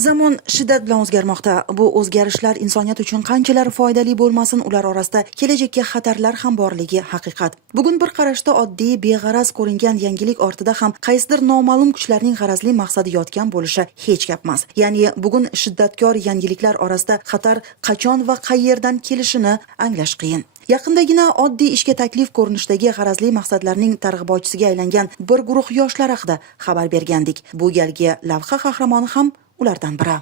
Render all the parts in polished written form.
Zamon shiddat bilan o'zgarmoqda. Bu o'zgarishlar insoniyat uchun qanchalar foydali bo'lmasin, ular orasida kelajakka xatarlar ham borligi haqiqat. Bugun bir qarashda oddiy, beg'araz ko'ringan yangilik ortida ham qaysidir noma'lum kuchlarning g'arazli maqsadi yotgan bo'lishi hech gap emas. Ya'ni bugun shiddatkor yangiliklar orasida xatar qachon va qayerdan kelishini anglash qiyin. Yaqindagina oddiy ishga taklif ko'rinishidagi g'arazli maqsadlarning targ'ibotchisiga aylangan bir guruh yoshlar haqida xabar bergandik. Bu galgi lavha qahramoni ham ulardan biri.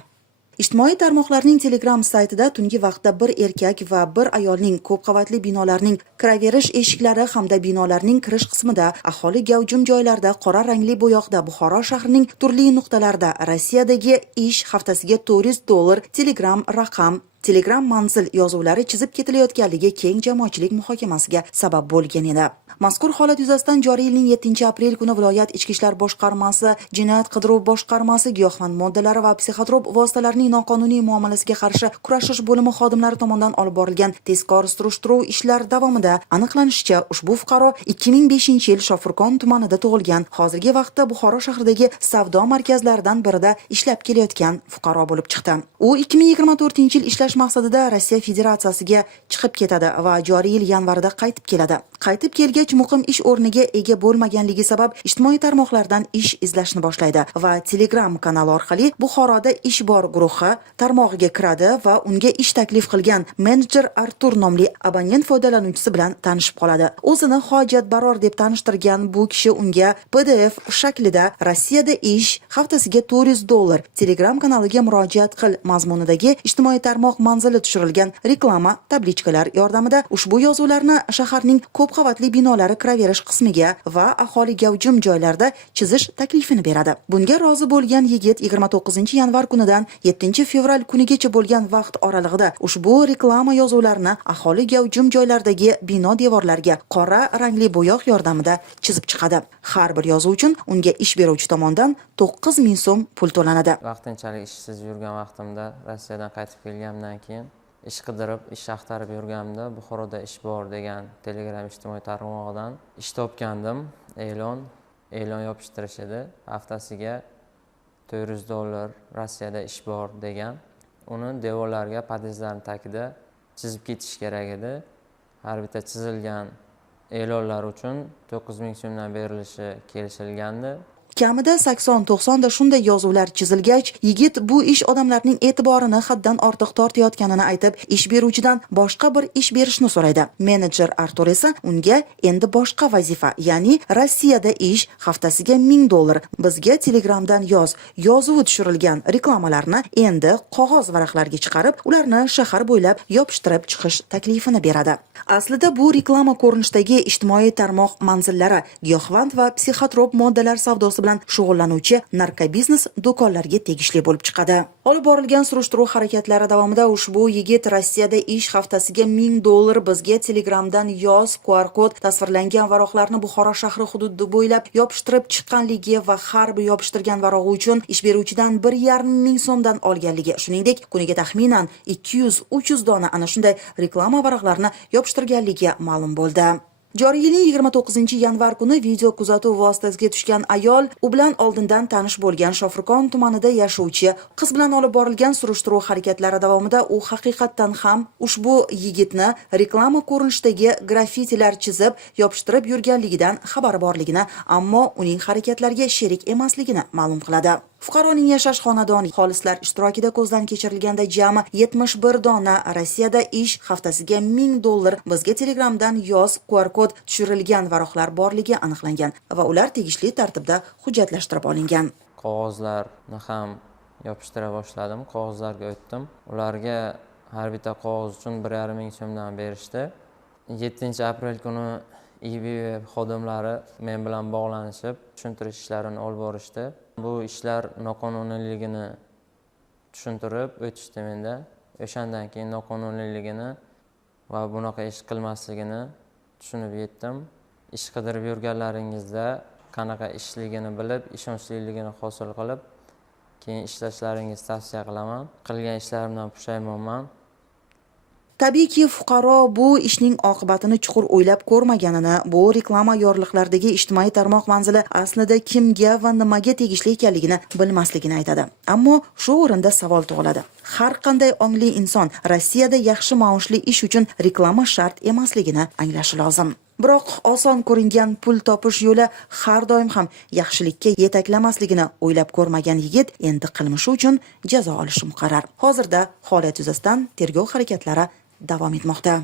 Ijtimoiy tarmoqlarning Telegram saytida tungi vaqtda bir erkak va bir ayolning ko'p qavatli binolarning kiraverish eshiklari hamda binolarning kirish qismida, aholi gavjum joylarda qora rangli bo'yoqda Buxoro shahrining turli nuqtalarida Rossiyadagi ish haftasiga $400 Telegram raqam Telegram manzil yozuvlari chizib ketilayotganligi keng jamoatchilik muhokamasiga sabab bo'lgan edi. Mazkur holat yuzasidan joriy yilning 7-aprel kuni viloyat ichki ishlar boshqarmasi, jinoyat qidiruv boshqarmasi, giyohvand moddalar va psixotrop vositalarning noqonuniy muomalasiga qarshi kurashish bo'limi xodimlari tomonidan olib borilgan tezkor surishtiruv ishlari davomida aniqlanishicha, ushbu fuqaro 2005-yil Shofirkon tumanida tug'ilgan, hozirgi vaqtda Buxoro shahridagi savdo markazlaridan birida ishlab kelayotgan fuqaro bo'lib chiqdi. U 2024-yil ishlash maqsadida Rossiya Federatsiyasiga chiqib ketadi va joriy yil yanvarida qaytib keladi. Qaytib kelgach muqim ish o'rniga ega bo'lmaganligi sabab ijtimoiy tarmoqlardan ish izlashni boshlaydi va Telegram kanali orqali Buxoroda ish bor guruhi tarmog'iga kiradi va unga ish taklif qilgan menejer Artur nomli abonent foydalanuvchisi bilan tanishib qoladi. O'zini hojatbaror deb tanishtirgan bu kishi unga PDF shaklida Rossiyada ish haftasiga $400 Telegram kanaliga murojaat qil mazmunidagi ijtimoiy tarmoq manzili tushirilgan reklama tablichkalar yordamida ushbu yozuvlarni shaharning ko'p qavatli binolari kiraverish qismiga va aholi gavjum joylarda chizish taklifini beradi. Bunga rozi bo'lgan yigit 29-yanvar kunidan 7-fevral kunigacha bo'lgan vaqt oralig'ida ushbu reklama yozuvlarini aholi gavjum joylardagi bino devorlariga qora rangli bo'yoq yordamida chizib chiqadi. Har bir yozuv uchun unga ish beruvchi tomonidan 9000 so'm pul to'lanadi. Vaqtinchalik ishsiz yurgan vaqtimda Rossiyadan qaytib kelganimdan keyin ish qidirib, ish axtarib yurganimda Buxoroda ish bor degan Telegram ijtimoiy tarmog'idan ish topgandim. E'lon yopishtirish edi. Haftasiga $400 Rossiyada ish bor degan. Uni devorlarga, podyezdlarning tagida chizib ketish kerak edi. Har bitta chizilgan e'lonlar uchun 9000 so'mdan berilishi kelishilgandi. Kamida 80-90 da shunday yozuvlar chizilgach, yigit bu ish odamlarning e'tiborini haddan ortiq tortayotganini aytib, ish beruvchidan boshqa bir ish berishni so'raydi. Menejer Artur esa unga endi boshqa vazifa, ya'ni Rossiyada ish haftasiga $1000. Bizga Telegramdan yozuvi tushirilgan reklamalarni endi qog'oz varaqlarga chiqarib, ularni shahar bo'ylab yopishtirib chiqish taklifini beradi. Aslida bu reklama ko'rinishidagi ijtimoiy tarmoq manzillari giyohvand va psixotrop moddalar savdosi bilan shug'ullanuvchi narkobiznes do'konlarga tegishli bo'lib chiqadi. Olib borilgan surishtiruv harakatlari davomida ushbu yigit Rossiyada ish haftasiga $1000 bizga Telegramdan QR kod tasvirlangan varoqlarni Buxoro shahri hududi bo'ylab yopishtirib chiqqanligi va har bir yopishtirgan varog'i uchun ish beruvchidan 1500 so'mdan olganligi, shuningdek, kuniga taxminan 200-300 dona ana shunday reklama varaqlarini yopishtirganligi ma'lum bo'ldi. Joriy yilning 29-yanvar kuni video kuzatuv vositasiga tushgan ayol u bilan oldindan tanish bo'lgan Shofirkon tumanida yashovchi qiz bilan olib borilgan surishtiruv harakatlari davomida u haqiqatdan ham ushbu yigitni reklama ko'rinishidagi grafitilar chizib, yopishtirib yurganligidan xabari borligini, ammo uning harakatlariga sherik emasligini ma'lum qiladi. Fuqaroning yashash xonadoni xolislar ishtirokida ko'zdan kechirilganda jami 71 dona Rossiyada ish haftasiga $1000 bizga Telegramdan QR kod tushirilgan varoqlar borligi aniqlangan va ular tegishli tartibda hujjatlashtirib olingan. Qog'ozlarni ham yopishtira boshladim, qog'ozlarga o'tdim. Ularga har bitta qog'oz uchun 1500 so'mdan berishdi. 7-aprel kuni IBV xodimlari men bilan bog'lanishib, tushuntirish ishlarini olib borishdi. Bu ishlar noqonuniyligini tushuntirib o'tishdi menda. O'shandan keyin noqonuniyligini va bunaqa ish qilmasligini tushunib yetdim. Ish qidirib yurganlaringizda qanaqa ishligini bilib, ishonchliligini hosil qilib, keyin ishlashlaringizni tavsiya qilaman. Qilgan ishlarimdan pushaymonman. Tabiiyki, fuqaro bu ishning oqibatini chuqur o'ylab ko'rmaganini, bu reklama yorliqlaridagi ijtimoiy tarmoq manzili aslida kimga va nimaga tegishli ekanligini bilmasligini aytadi. Ammo shu o'rinda savol tug'iladi. Har qanday ongli inson Rossiyada yaxshi maoshli ish uchun reklama shart emasligini anglashi lozim. Biroq oson ko'ringan pul topish yo'li har doim ham yaxshilikka yetaklamasligini o'ylab ko'rmagan yigit endi qilmishi uchun jazo olishi muqarrar. Hozirda holat yuzasidan tergov harakatlari davom etmoqda.